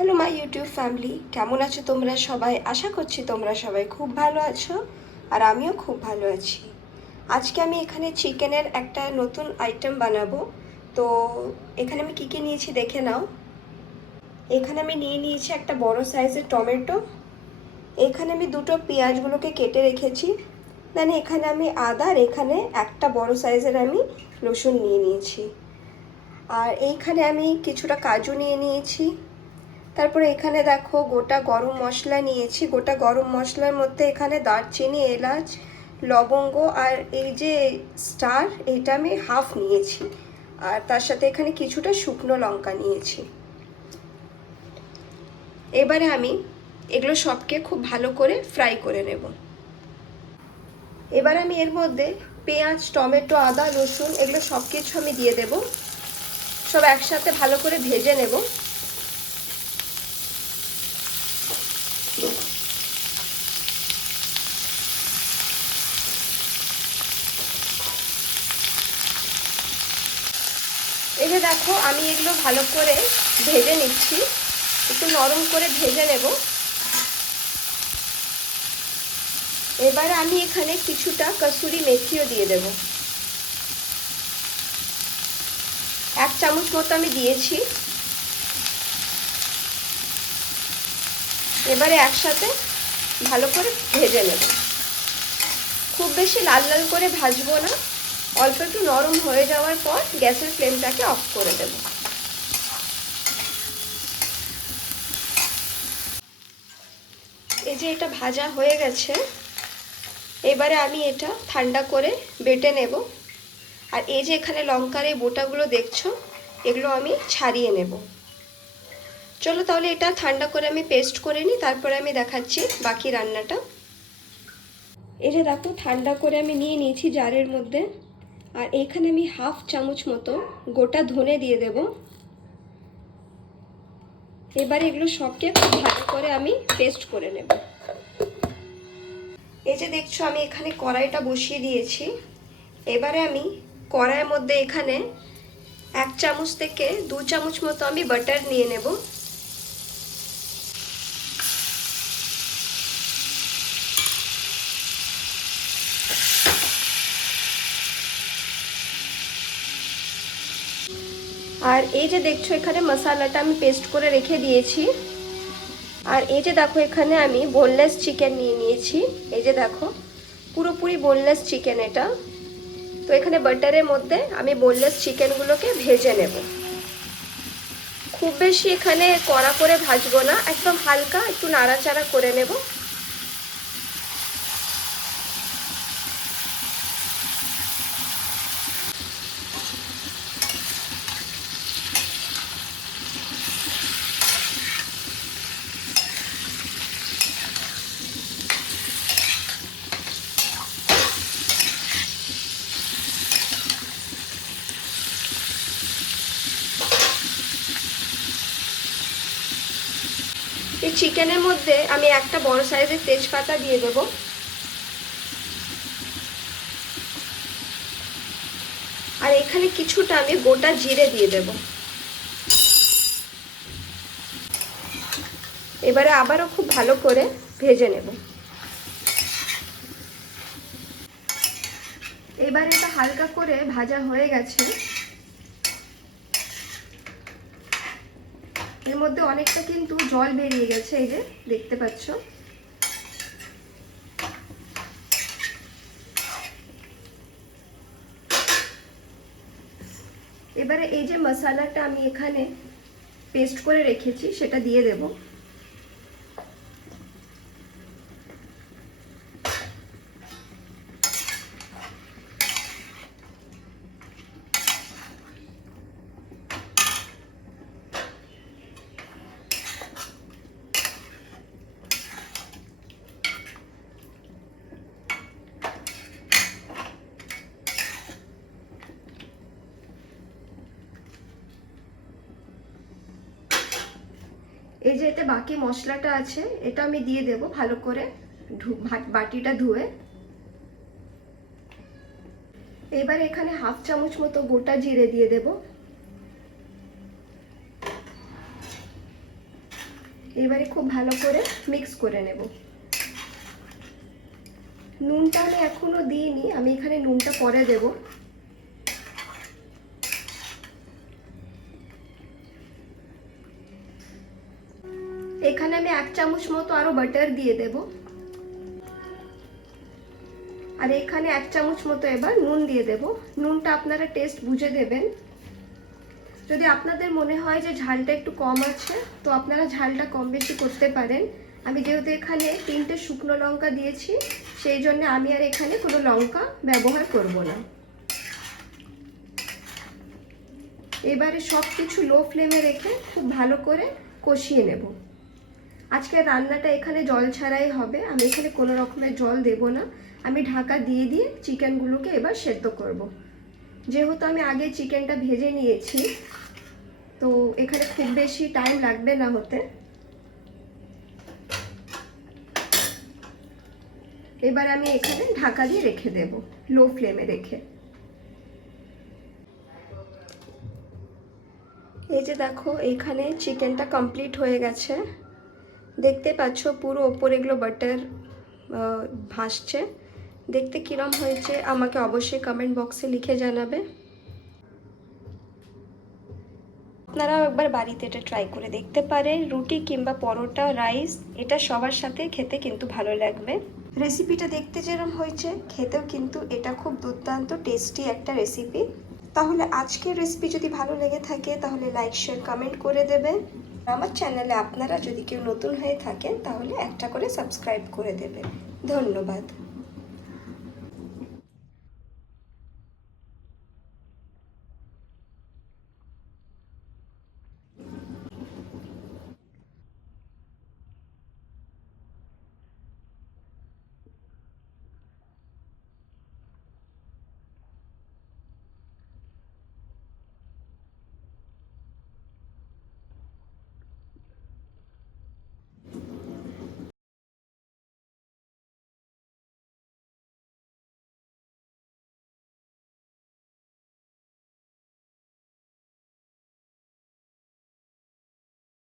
Hello my YouTube family, কেমন আছো তোমরা সবাই? আশা করছি তোমরা সবাই খুব ভালো আছো আর আমিও খুব ভালো আছি। আজকে আমি এখানে চিকেনের একটা নতুন আইটেম বানাবো। তো এখানে আমি কী কী নিয়েছি দেখে নাও। এখানে আমি নিয়েছি একটা বড় সাইজের টমেটো। এখানে আমি দুটো পেঁয়াজগুলোকে কেটে রেখেছি। দেন এখানে আমি আদা আর এখানে একটা বড় সাইজের আমি রসুন নিয়েছি। আর এইখানে আমি কিছুটা কাজু নিয়েছি। তারপরে এখানে দেখো গোটা গরম মশলা নিয়েছি। গোটা গরম মশলার মধ্যে এখানে দারচিনি, এলাচ, লবঙ্গ আর এই যে স্টার, এইটা আমি হাফ নিয়েছি। আর তার সাথে এখানে কিছুটা শুকনো লঙ্কা নিয়েছি। এবারে আমি এগুলো সবকে খুব ভালো করে ফ্রাই করে নেব। এবার আমি এর মধ্যে পেঁয়াজ, টমেটো, আদা, রসুন এগুলো সব কিছু আমি দিয়ে দেব। সব একসাথে ভালো করে ভেজে নেব। এই যে দেখো আমি এগুলো ভালো করে ভেজে নিচ্ছি, একটু নরম করে ভেজে নেব। এবার আমি এখানে কিছুটা কসুরি মেথিও দিয়ে দেব। 1 চামচ মতো আমি দিয়েছি। এবারে একসাথে ভালো করে ভেজে নেব। খুব বেশি লাল লাল করে ভাজবো না, অল্প একটু নরম হয়ে যাওয়ার পর গ্যাসের ফ্লেমটাকে অফ করে দেব। এই যে এটা ভাজা হয়ে গেছে। এবারে আমি এটা ঠান্ডা করে বেটে নেব। আর এই যে এখানে লঙ্কার এই বোটাগুলো দেখছো, এগুলো আমি ছাড়িয়ে নেব। চলো তাহলে এটা ঠান্ডা করে আমি পেস্ট করে নিই, তারপরে আমি দেখাচ্ছি বাকি রান্নাটা। এই যে দেখো ঠান্ডা করে আমি নিয়ে নিয়েছি জারের মধ্যে। আর এখানে আমি হাফ চামচ মতো গোটা ধনে দিয়ে দেব। এবারে এগুলো সবকে খুব ভালো করে আমি পেস্ট করে নেব। এই যে দেখছো আমি এখানে কড়াইটা বসিয়ে দিয়েছি। এবারে আমি কড়াইয়ের মধ্যে এখানে 1 চামচ থেকে 2 চামচ মতো আমি বাটার নিয়ে নেব। আর এই যে দেখছো এখানে মশলাটা আমি পেস্ট করে রেখে দিয়েছি। আর এই যে দেখো এখানে আমি বোনলেস চিকেন নিয়ে নিয়েছি। এই যে দেখো পুরোপুরি বোনলেস চিকেন এটা। তো এখানে বাটারের মধ্যে আমি বোনলেস চিকেনগুলোকে ভেজে নেব। খুব বেশি এখানে কড়া করে ভাজবো না, একদম হালকা একটু নাড়াচাড়া করে নেব। এই চিকেনের মধ্যে আমি একটা বড় সাইজের তেজপাতা দিয়ে দেব। আর এখানে কিছুটা আমি গোটা জিরে দিয়ে দেব। এবারে আবারও খুব ভালো করে ভেজে নেব। এবারে এটা হালকা করে ভাজা হয়ে গেছে। এর মধ্যে অনেকটা কিন্তু জল বেরিয়ে গেছে, এই যে দেখতে পাচ্ছ। এবারে এই যে মশলাটা আমি এখানে পেস্ট করে রেখেছি সেটা দিয়ে দেব। এই যে এতে বাকি মশলাটা আছে এটা আমি দিয়ে দেব ভালো করে বাটিটা ধুয়ে। এবার এখানে হাফ চামচ মতো গোটা জিরে দিয়ে দেব। এবারে খুব ভালো করে মিক্স করে নেব। নুনটা আমি এখনো দিইনি, আমি এখানে নুনটা পরে দেব। এখানে আমি 1 চামচ মতো আরো বাটার দিয়ে দেব, আর এখানে 1 চামচ মতো এবার নুন দিয়ে দেব। নুনটা আপনারা টেস্ট বুঝে দেবেন। যদি আপনাদের মনে হয় যে ঝালটা একটু কম আছে, তো আপনারা ঝালটা কম বেশি করতে পারেন। আমি যেহেতু এখানে 3টে শুকনো লঙ্কা দিয়েছি, সেই জন্য আমি আর এখানে কোনো লঙ্কা ব্যবহার করব না। এবারে সব কিছু লো ফ্লেমে রেখে খুব ভালো করে কষিয়ে নেব। আজকে রান্নাটা এখানে জল ছাড়াই হবে, আমি এখানে কোনো রকমের জল দেব না। আমি ঢাকা দিয়ে দিয়ে চিকেনগুলোকে এবার সেদ্ধ করব। যেহেতু আমি আগে চিকেনটা ভেজে নিয়েছি, তো এখানে খুব বেশি টাইম লাগবে না হতে। এবার আমি এখানে ঢাকা দিয়ে রেখে দেব, লো ফ্লেমে রেখে। এই যে দেখো, এইখানে চিকেনটা কমপ্লিট হয়ে গেছে। দেখতে পাচ্ছ পুরো ওপরে এগুলো বাটার ভাসছে। দেখতে কিরম হয়েছে আমাকে অবশ্যই কমেন্ট বক্সে লিখে জানাবে। আপনারাও একবার বাড়িতে এটা ট্রাই করে দেখতে পারেন। রুটি কিংবা পরোটা, রাইস, এটা সবার সাথে খেতে কিন্তু ভালো লাগবে। রেসিপিটা দেখতে যেরকম হয়েছে, খেতেও কিন্তু এটা খুব দুর্দান্ত টেস্টি একটা রেসিপি। তাহলে আজকের রেসিপি যদি ভালো লেগে থাকে তাহলে লাইক, শেয়ার, কমেন্ট করে দেবেন। আমার চ্যানেলে আপনারা যদি কেউ নতুন হয়ে থাকেন তাহলে একটা করে সাবস্ক্রাইব করে দেবেন। ধন্যবাদ।